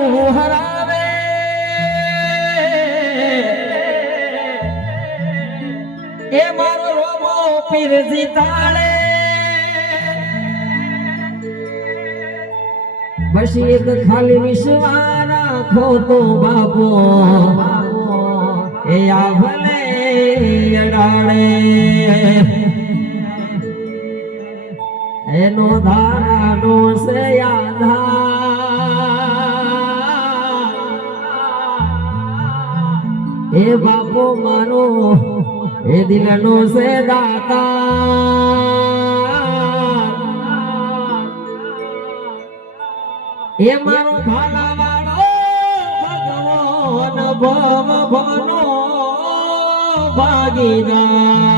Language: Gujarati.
મારું હરાવે એ મારો રોમો પીર જીતાડે બસ એક ખાલી વિશ્વાસ રાખો તો બાપો એ આ ભલે અડાડે એનો ધારાનો છે આધાર એ બાપો મારો એ દિલનો છે દાતા એ મારો ભાલા વાળો ભગવાન ભવ ભવનો ભાગીદાર